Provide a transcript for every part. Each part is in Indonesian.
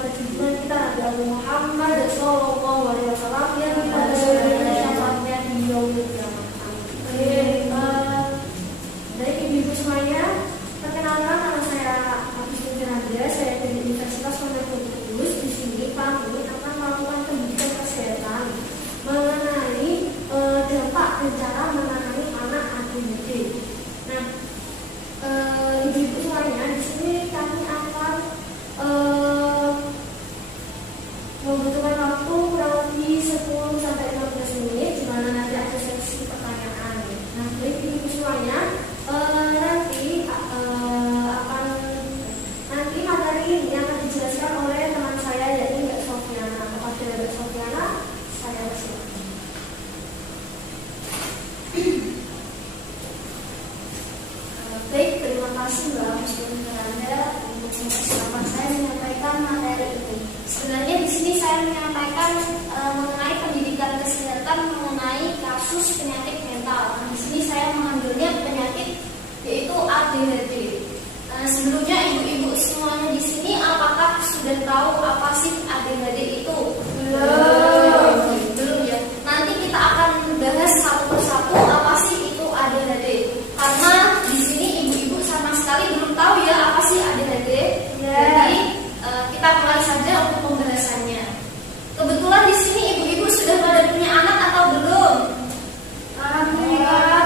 kepada junjungan kita Nabi Abu Muhammad Sallallahu Alaihi Wasallam yang pada saudaranya syafaatnya di yaumil kiamah. Baik ibu-ibu semuanya, perkenalkan nama saya Hafiz Nadia, saya dari Universitas Muhammad Kudus. Di sini kami akan melakukan pendidikan kesehatan mengenai dampak dan cara menangani anak ADHD. Nah, ibu-ibu semuanya, di sini kami akan membutuhkan waktu kurang lebih 10-15 menit, di mana nanti ada sesi pertanyaan. Nah, baik ibu-ibu semuanya, nanti materi ini akan dijelaskan oleh teman saya, yaitu Mbak Sofiana. Kepada Mbak Sofiana, saya persilakan. Baik, terima kasih Mbak Anda untuk kesempatan saya menyampaikan materi ini. Sebenarnya di sini saya menyampaikan mengenai pendidikan kesehatan mengenai kasus penyakit mental. Nah, di sini saya mengambilnya penyakit yaitu ADHD. Sebelumnya ibu-ibu semuanya di sini apakah sudah tahu apa sih ADHD itu? Belum ya. Nanti kita akan bahas satu persatu apa sih itu ADHD. Karena di sini ibu-ibu sama sekali belum tahu ya apa sih ADHD. Jadi kita mulai saja untuk pembahasannya. Kebetulan di sini ibu-ibu sudah pada punya anak atau belum? Alhamdulillah.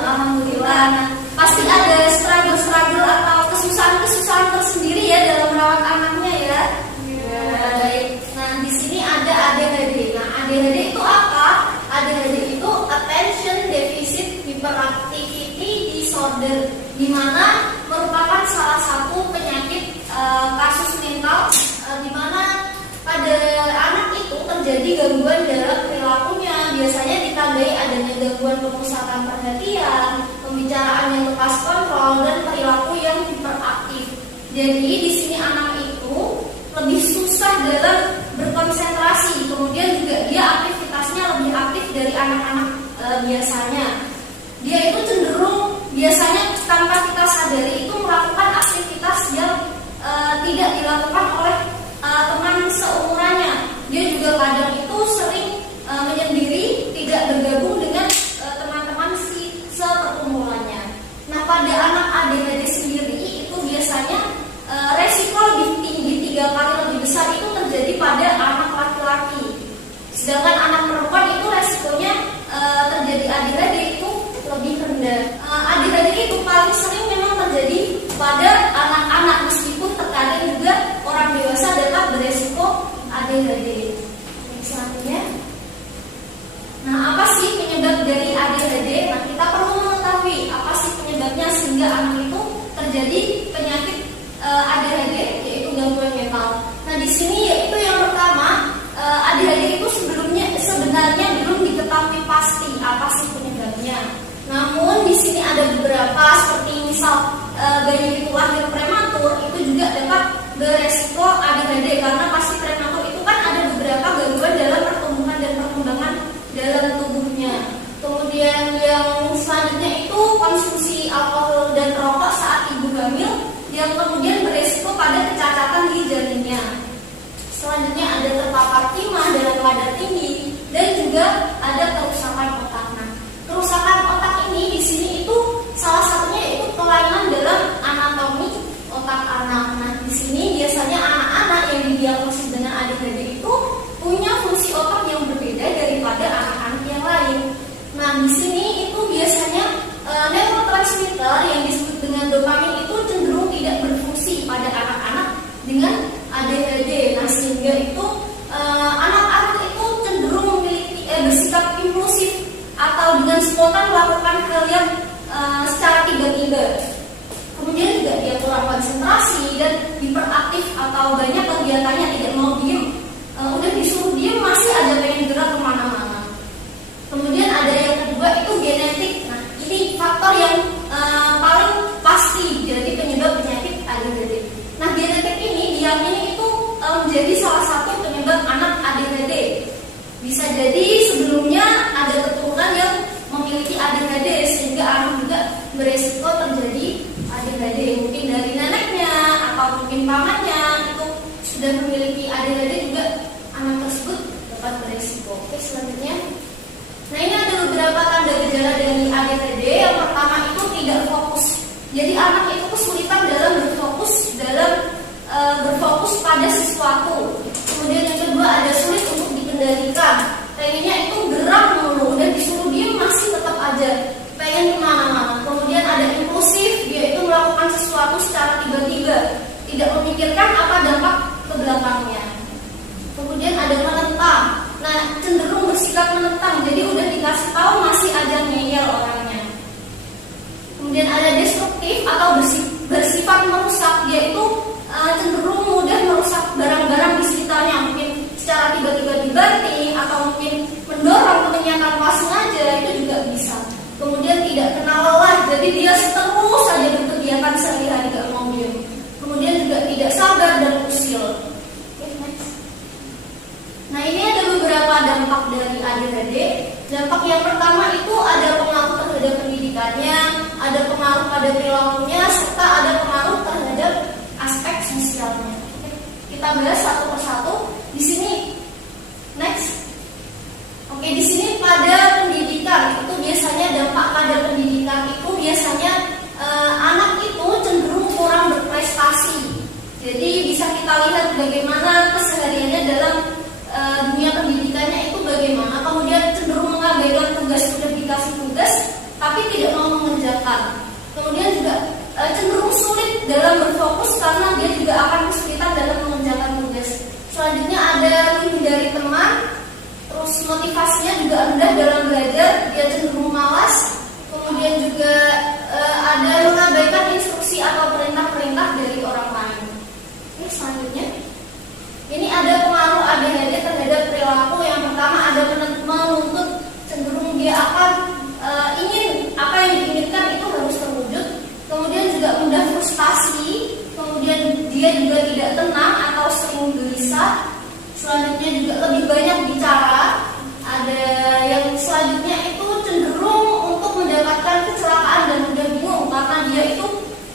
Alhamdulillah. Pasti ada struggle atau kesusahan tersendiri ya dalam merawat anaknya ya. Baik. Nah, di sini ada ADHD. Nah, ADHD itu apa? ADHD itu Attention Deficit Hyperactivity Disorder, di mana merupakan salah satu penyakit kasus mental di mana pada anak itu terjadi gangguan dalam perilakunya. Biasanya ditandai adanya gangguan pemusatan perhatian, pembicaraan yang lepas kontrol, dan perilaku yang hiperaktif. Jadi di sini anak itu lebih susah dalam berkonsentrasi, kemudian juga dia aktivitasnya lebih aktif dari anak-anak biasanya. Dia itu cenderung biasanya tanpa kita sadari itu melakukan aktivitas yang tidak dilakukan oleh teman seumurannya. Dia juga kadang itu sering menyendiri, tidak bergabung dengan teman-teman seperumurannya. Nah, pada anak ADHD sendiri itu biasanya resiko lebih tinggi, 3 kali lebih besar itu terjadi pada anak laki-laki. Sedangkan anak perempuan itu resikonya terjadi ADHD itu lebih rendah. ADHD itu paling sering memang terjadi pada anak-anak, meskipun terkadang juga orang dewasa dapat beresiko ADHD. Selanjutnya, nah apa sih penyebab dari ADHD? Nah, kita perlu mengetahui apa sih penyebabnya sehingga anak itu terjadi penyakit ADHD, yaitu gangguan mental. Nah, di sini yaitu yang pertama, ADHD itu sebenarnya belum diketahui pasti apa sih penyebabnya. Namun di sini ada beberapa, seperti misal bayi itu lahir prematur, itu juga dapat beresiko ADHD, karena pasti prematur itu kan ada beberapa gangguan dalam pertumbuhan dan perkembangan dalam tubuhnya. Kemudian yang selanjutnya itu konsumsi alkohol dan rokok saat ibu hamil, yang kemudian beresiko pada kecacatan di janinnya. Selanjutnya ada terpapar timah dalam kadar tinggi, dan juga ada kerusakan otak. Nah, kerusakan otak ini di sini itu salah satunya yaitu kelainan dalam anatomi otak anak. Nah, di sini biasanya anak-anak yang didiagnosis dengan ADHD itu punya fungsi otak yang berbeda daripada anak-anak yang lain. Nah, di sini itu biasanya neurotransmitter yang disebut dengan dopamin itu cenderung tidak berfungsi pada anak-anak dengan ADHD. Nah, sehingga itu anak-anak itu cenderung memiliki bersikap impulsif atau dengan spontan melakukan hal yang secara tiba-tiba. Kemudian juga dia kurang konsentrasi dan hiperaktif atau banyak kegiatannya, tidak mau diem. Udah disuruh diem masih aja pengen gerak kemana-mana. Kemudian ada yang kedua itu genetik. Nah, ini faktor yang paling pasti jadi penyebab penyakit ADHD. Nah, genetik ini diyakini itu menjadi salah satu penyebab anak ADHD. Bisa jadi sebelumnya ada keturunan yang memiliki ADHD sehingga anak juga beresiko terjadi ADHD, mungkin dari neneknya atau mungkin pamannya itu sudah memiliki ADHD juga anak tersebut dapat beresiko. Oke, selanjutnya. Nah, ini ada beberapa tanda gejala dari ADHD. Yang pertama itu tidak fokus. Jadi anak itu kesulitan dalam berfokus pada sesuatu. Kemudian yang kedua ada sulit untuk dikendalikan. Pengennya itu gerak mulu dan disuruh diem masih tetap aja pengen kemana-mana. Kemudian ada impulsif, dia itu melakukan sesuatu secara tiba-tiba, tidak memikirkan apa dampak ke belakangnya. Kemudian ada menentang. Nah, cenderung bersikap menentang, jadi udah dikasih tahu masih aja ngeyel orangnya. Kemudian ada destruktif atau bersifat merusak, dia itu cenderung mudah merusak barang-barang di sekitarnya, mungkin secara tiba-tiba dibanting atau mungkin mendorong temannya tanpa sengaja, itu juga bisa. Kemudian tidak kenal lelah, jadi dia terus saja berkegiatan sehari-hari gak mau diam. Kemudian juga tidak sabar dan usil. Nah, ini ada beberapa dampak dari ADHD. Dampak yang pertama itu ada pengaruh terhadap pendidikannya, ada pengaruh pada perilakunya, serta ada pengaruh terhadap aspek sosialnya. Kita bahas satu persatu. Di sini, next. Oke, di sini pada pendidikan itu biasanya dampak pada pendidikan itu biasanya anak itu cenderung kurang berprestasi. Jadi bisa kita lihat bagaimana kesehariannya dalam dunia pendidikannya itu bagaimana. Kemudian cenderung mengabaikan tugas, sudah dikasih tugas tapi tidak mau mengerjakan. Kemudian juga cenderung sulit dalam berfokus karena dia juga akan kesulitan dalam mengerjakan tugas. Selanjutnya ada menghindari teman. Terus motivasinya juga rendah dalam belajar, dia cenderung malas. Kemudian juga ada mengabaikan instruksi atau perintah-perintah dari orang lain. Oke, selanjutnya. Ini ada pengaruh ADHD terhadap perilaku. Yang pertama ada menuntut, cenderung dia akan ingin apa yang diinginkan itu harus terwujud. Kemudian juga mudah frustasi. Kemudian dia juga tidak tenang atau sering gelisah. Selanjutnya juga lebih banyak bicara. Ada yang selanjutnya itu cenderung untuk mendapatkan kecelakaan dan mudah bingung karena dia itu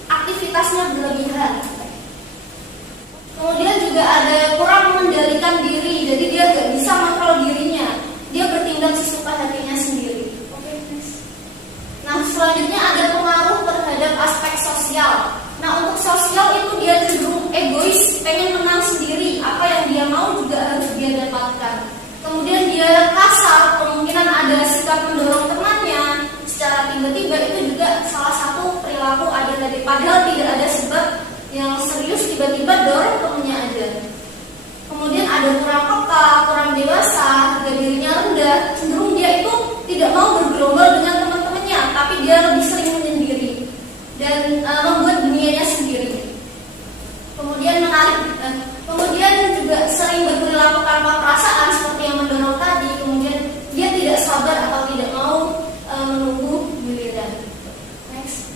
aktivitasnya berlebihan. Kemudian juga ada kurang mengendalikan diri, jadi dia gak bisa mengontrol dirinya. Dia bertindak sesuka hatinya sendiri. Oke, next. Nah, selanjutnya ada pengaruh terhadap aspek sosial. Nah, untuk sosial itu dia cenderung egois, pengen menang sendiri. Apa yang dia mau juga harus dia dapatkan. Kemudian dia kasar, kemungkinan ada sikap mendorong temannya secara tiba-tiba, itu juga salah satu perilaku ADHD. Padahal tidak ada sebab yang serius, tiba-tiba dorong temannya aja. Kemudian ada kurang peka, kurang dewasa, harga dirinya rendah, cenderung dia itu tidak mau bergerombol dengan teman-temannya, tapi dia lebih sering menyendiri dan membuat dunianya sendiri. Kemudian kemudian juga sering berperilaku tanpa perasaan seperti yang mendorong tadi. Kemudian dia tidak sabar atau tidak mau menunggu giliran. Next.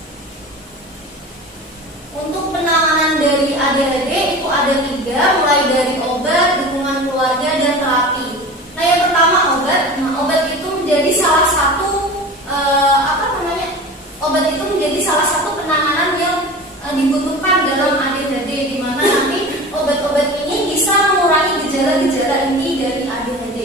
Untuk penanganan dari ADHD itu ada 3, mulai dari obat, dukungan keluarga, dan terapi. Nah, yang pertama obat. Nah, obat itu menjadi salah satu obat itu menjadi salah satu penanganan yang dibutuhkan dalam ADHD, di mana nanti obat-obat ini bisa mengurangi gejala-gejala inti dari ADHD.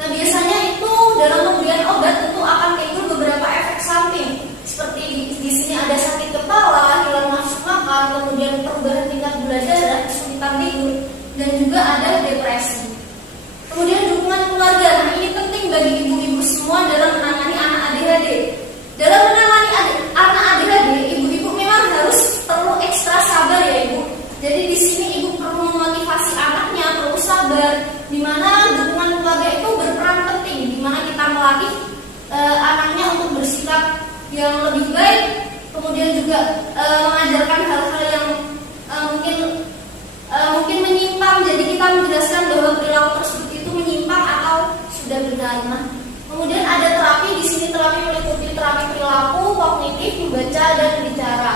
Nah, biasanya itu dalam pemberian obat tentu akan timbul beberapa efek samping, seperti di sini ada sakit kepala, hilang nafsu makan, kemudian perubahan tingkat gula darah, kesulitan tidur, dan juga ada depresi. Kemudian dukungan keluarga. Nah, ini penting bagi ibu-ibu semua dalam menangani anak ADHD. Dalam menangani anak ADHD, ibu-ibu memang harus perlu ekstra sabar ya ibu. Jadi di sini ibu perlu memotivasi anaknya, perlu sabar. Di mana dukungan keluarga itu berperan penting, di mana kita melatih anaknya untuk bersikap yang lebih baik, kemudian juga mengajarkan hal-hal yang mungkin menyimpang. Jadi kita menjelaskan bahwa perilaku tersebut itu menyimpang atau sudah benar. Nah, kemudian ada terapi. Di sini terapi meliputi terapi perilaku, kognitif, membaca, dan bicara.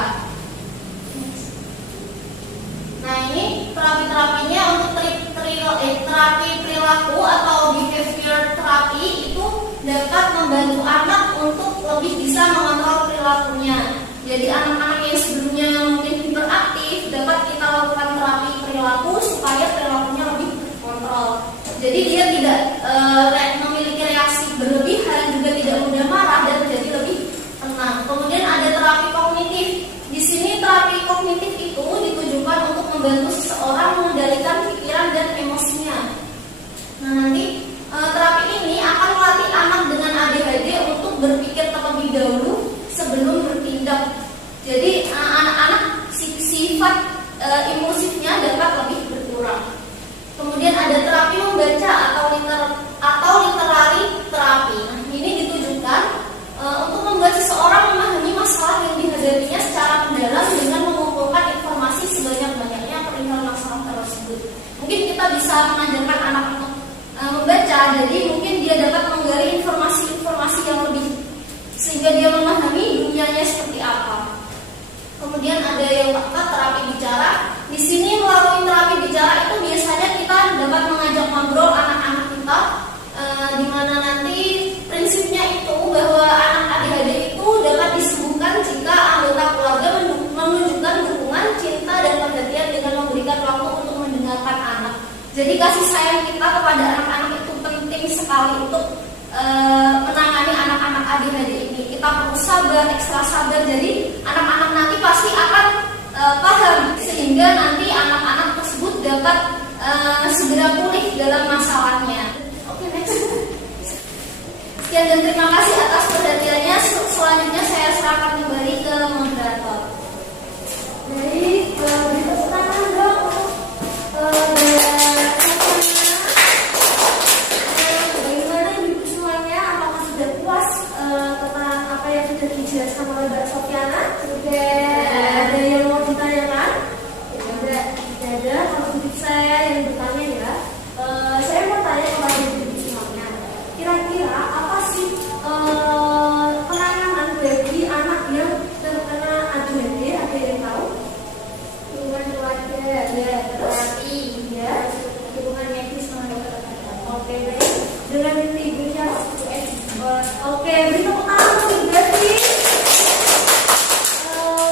Nah, ini terapi-terapinya untuk terapi perilaku atau behavior terapi itu dapat membantu anak untuk lebih bisa mengontrol perilakunya. Jadi anak-anak yang sebelumnya mungkin hiperaktif dapat kita lakukan terapi perilaku supaya Jadi dia tidak memiliki reaksi berlebihan, juga tidak mudah marah dan menjadi lebih tenang. Kemudian ada terapi kognitif. Di sini terapi kognitif itu ditujukan untuk membantu seseorang mengendalikan pikiran dan emosinya. Nah, nanti terapi ini akan melatih anak dengan ADHD untuk berpikir terlebih dahulu sebelum bertindak. Jadi anak-anak sifat impulsifnya dapat lebih berkurang. Kemudian ada terapi membaca atau literary terapi. Nah, ini ditujukan untuk membuat seseorang memahami masalah yang dihadapinya secara mendalam dengan mengumpulkan informasi sebanyak-banyaknya perihal masalah tersebut. Mungkin kita bisa mengajarkan anak untuk membaca, jadi mungkin dia dapat menggali informasi-informasi yang lebih sehingga dia memahami dunianya seperti apa. Kemudian ada yang keempat, terapi bicara. Di sini melalui terapi bicara itu biasanya kita dapat mengajak ngobrol anak-anak kita, di mana nanti prinsipnya itu bahwa anak ADHD itu dapat disembuhkan jika anggota keluarga menunjukkan dukungan, cinta, dan perhatian dengan memberikan waktu untuk mendengarkan anak. Jadi kasih sayang kita kepada anak-anak itu penting sekali untuk menangani anak-anak ADHD ini. Kita perlu sabar, ekstra sabar. Jadi anak-anak nanti pasti akan paham sehingga nanti anak-anak tersebut dapat segera pulih dalam masalahnya. Oke, next. Sekian dan terima kasih atas perhatiannya. Selanjutnya saya serahkan kembali ke moderator. Baik, berikut pertanyaan dong untuk bagaimana ibu semuanya, apakah sudah puas tentang apa yang sudah dijelaskan oleh Mbak Sofiana? Ada yang mau ditanyakan? Ada. Kalau begitu saya yang bertanya ya. Saya mau tanya kepada ibu semuanya. Kira-kira apa sih penanganan bagi anak yang terkena ADHD? Ada yang tahu? Hubungan keluarga, ya, terapi, ya, hubungan medis sama dokter. Oke, baik. Dengan ibunya, oke, beri tepuk tangan untuk berarti.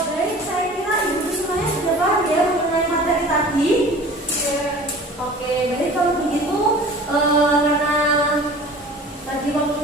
Baik, saya kira ibu semuanya sudah paham ya mengenai materi tadi. Oke, baik, kalau begitu karena tadi waktu